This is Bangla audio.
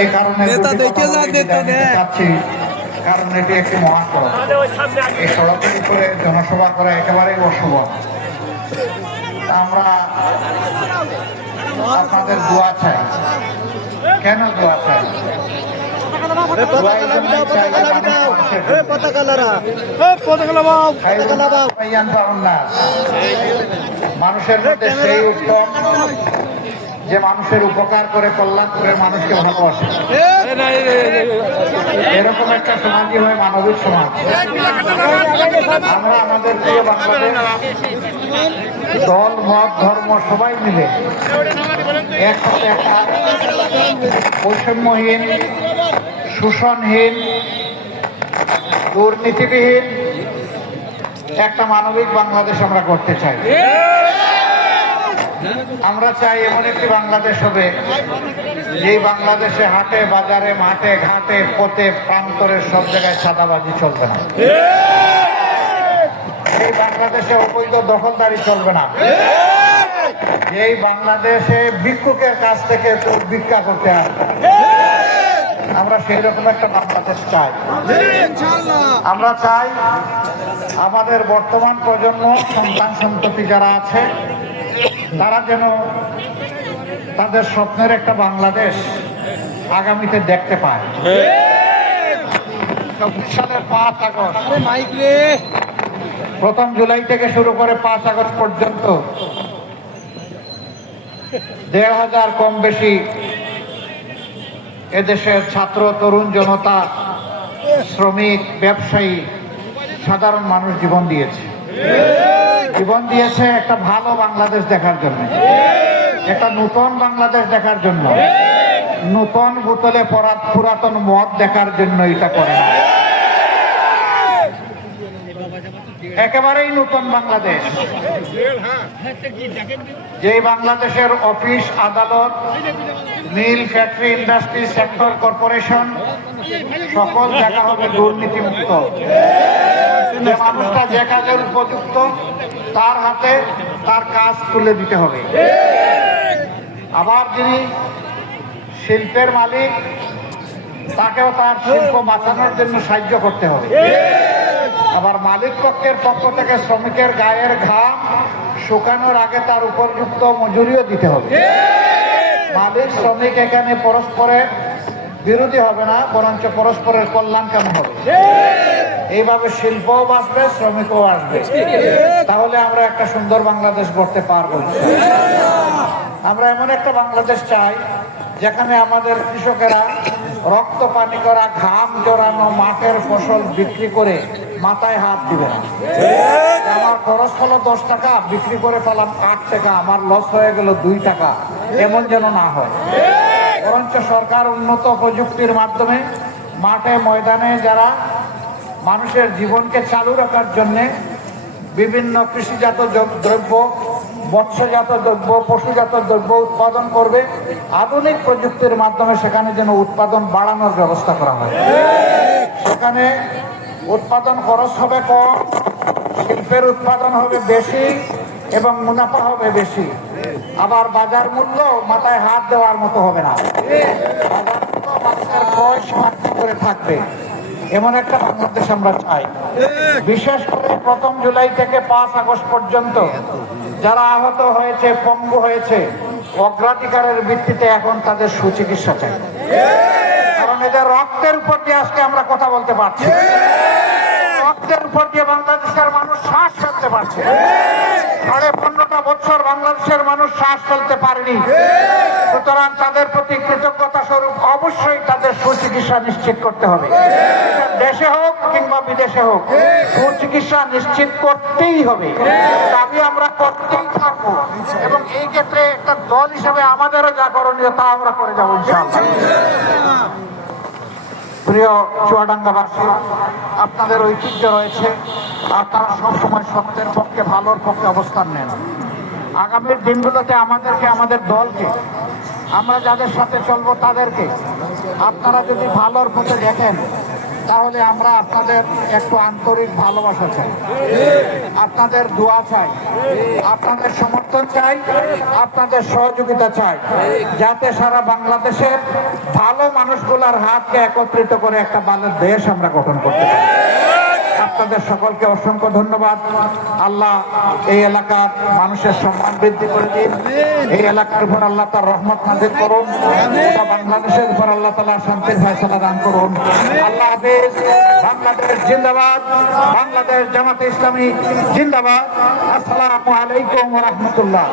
এই কারণে চাচ্ছি, কারণ এটি একটি মহাসড়ক। এই সড়কের উপরে জনসভা করা একেবারেই অসম্ভব। আমরা আপনাদের দোয়া চাই। কেন দোয়া চাই? মানুষের মধ্যে সেই উত্তম যে মানুষের উপকার করে, কল্যাণ করে, মানুষকে ভালোবাসে। এরকম একটা সমাজই হয় মানবিক সমাজ। আমরা আমাদের প্রিয় বাংলাদেশ দল, মত, ধর্ম সবাই মিলে একসাথে একটা বৈষম্যহীন, শোষণহীন, দুর্নীতিবিহীন একটা মানবিক বাংলাদেশ আমরা করতে চাই। আমরা চাই এমন একটি বাংলাদেশ হবে যেই বাংলাদেশে হাটে, বাজারে, মাঠে, ঘাটে, পথে, প্রান্তরে সব জায়গায় চাঁদাবাজি চলবে না। এই বাংলাদেশে অবৈধ দখলদারি চলবে না। এই বাংলাদেশে ভিক্ষুকের কাছ থেকে ভিক্ষা করতে আসবে। আমরা সেই রকম একটা বাংলাদেশ চাই। আমরা চাই আমাদের বর্তমান প্রজন্ম, সন্তান সন্ততি যারা আছে, তারা যেন তাদের স্বপ্নের একটা বাংলাদেশ আগামীতে দেখতে পায়। সালের 5 আগস্ট, 1 জুলাই থেকে শুরু করে 5 আগস্ট পর্যন্ত 1,500 কম বেশি এদেশের ছাত্র, তরুণ জনতা, শ্রমিক, ব্যবসায়ী, সাধারণ মানুষ জীবন দিয়েছে একটা ভালো বাংলাদেশ দেখার জন্য, একটা নূতন বাংলাদেশ দেখার জন্য, নূতন বোতলে পুরাতন মদ দেখার জন্য এটা করে না। একেবারেই নূতন বাংলাদেশ, যে বাংলাদেশের অফিস, আদালত, মিল, ফ্যাক্টরি, ইন্ডাস্ট্রি, সেক্টর, কর্পোরেশন সকল জায়গা হবে দুর্নীতিমুক্ত। যে মানুষটা যে কাজের উপযুক্ত তার হাতে তার কাজ তুলে দিতে হবে। আবার যিনি শিল্পের মালিক তাকেও তার শিল্প বাঁচানোর জন্য সাহায্য করতে হবে। আবার মালিক পক্ষের পক্ষ থেকে শ্রমিকের গায়ের ঘাম শুকানোর আগে তার উপযুক্ত মজুরিও দিতে হবে। মালিক শ্রমিক এখানে পরস্পরের বিরোধী হবে না, বরঞ্চ পরস্পরের কল্যাণকামী হবে। এইভাবে শিল্পও বাঁচবে, শ্রমিকও আসবে। তাহলে আমরা একটা সুন্দর বাংলাদেশ গড়তে পারবো। আমরা এমন একটা বাংলাদেশ চাই যেখানে আমাদের কৃষকেরা রক্ত পানি করা, ঘাম জড়ানো মাঠের ফসল বিক্রি করে মাথায় হাত দিবে না। আমার খরচ হলো 10 টাকা, বিক্রি করে পেলাম 8 টাকা, আমার লস হয়ে গেল 2 টাকা, এমন যেন না হয়। বরঞ্চ সরকার উন্নত প্রযুক্তির মাধ্যমে মাঠে, ময়দানে যারা মানুষের জীবনকে চালু রাখার জন্য বিভিন্ন কৃষিজাত দ্রব্য, মৎস্যজাত দ্রব্য, পশুজাত দ্রব্য উৎপাদন করবে, আধুনিক প্রযুক্তির মাধ্যমে সেখানে যেন উৎপাদন বাড়ানোর ব্যবস্থা করা হয়। সেখানে উৎপাদন খরচ হবে কম, শিল্পের উৎপাদন হবে বেশি এবং মুনাফা হবে বেশি। আবার বাজার মূল্য মাথায় হাত দেওয়ার মতো হবে না, বাজার মূল্য মানুষের ক্রয় সীমান্ত করে থাকবে। এমন একটা বাংলাদেশ আমরা চাই। বিশেষ করে 1 জুলাই থেকে 5 আগস্ট পর্যন্ত যারা আহত হয়েছে, পঙ্গু হয়েছে, অগ্রাধিকারের ভিত্তিতে এখন তাদের সুচিকিৎসা চাই। কারণ এদের রক্তের উপর দিয়ে আজকে আমরা কথা বলতে পারছি, রক্তের উপর দিয়ে বাংলাদেশের মানুষ শ্বাস ফেলতে পারছে। 15.5 বছর বাংলাদেশের মানুষ শ্বাস ফেলতে পারেনি। সুতরাং তাদের প্রতি কৃতজ্ঞতা স্বরূপ অবশ্যই তাদের সুচিকিৎসা নিশ্চিত করতে হবে। দেশে হোক কিংবা বিদেশে হোক, সুচিকিৎসা নিশ্চিত করতেই হবে। দাবি আমরা করতেই থাকবো এবং এই ক্ষেত্রে একটা দল হিসেবে আমাদেরও যা করণীয় তা আমরা করে যাবো ইনশাআল্লাহ। প্রিয় চুয়াডাঙ্গাবাসী, আপনাদের ঐতিহ্য রয়েছে, আপনারা সবসময় সত্যের পক্ষে, ভালোর পক্ষে অবস্থান নেন। আগামীর দিনগুলোতে আমাদেরকে, আমাদের দলকে, আমরা যাদের সাথে চলবো তাদেরকে আপনারা যদি ভালোর পথে দেখেন, তাহলে আমরা আপনাদের একটু আন্তরিক ভালোবাসা চাই, আপনাদের দোয়া চাই, আপনাদের সমর্থন চাই, আপনাদের সহযোগিতা চাই, যাতে সারা বাংলাদেশের ভালো মানুষগুলার হাতকে একত্রিত করে একটা ভালো দেশ আমরা গঠন করতে পারি। আপনাদের সকলকে অসংখ্য ধন্যবাদ। আল্লাহ এই এলাকার মানুষের সম্মান বৃদ্ধি করে দিন। এই এলাকার উপর আল্লাহ তার রহমত নাজিল করুন। বাংলাদেশের উপর আল্লাহ তাআলা শান্তির ফয়সালা দান করুন। আল্লাহ হাফেজ। বাংলাদেশ জিন্দাবাদ। বাংলাদেশ জামাতে ইসলামী জিন্দাবাদ। আসসালামু আলাইকুম ওয়া রাহমাতুল্লাহ।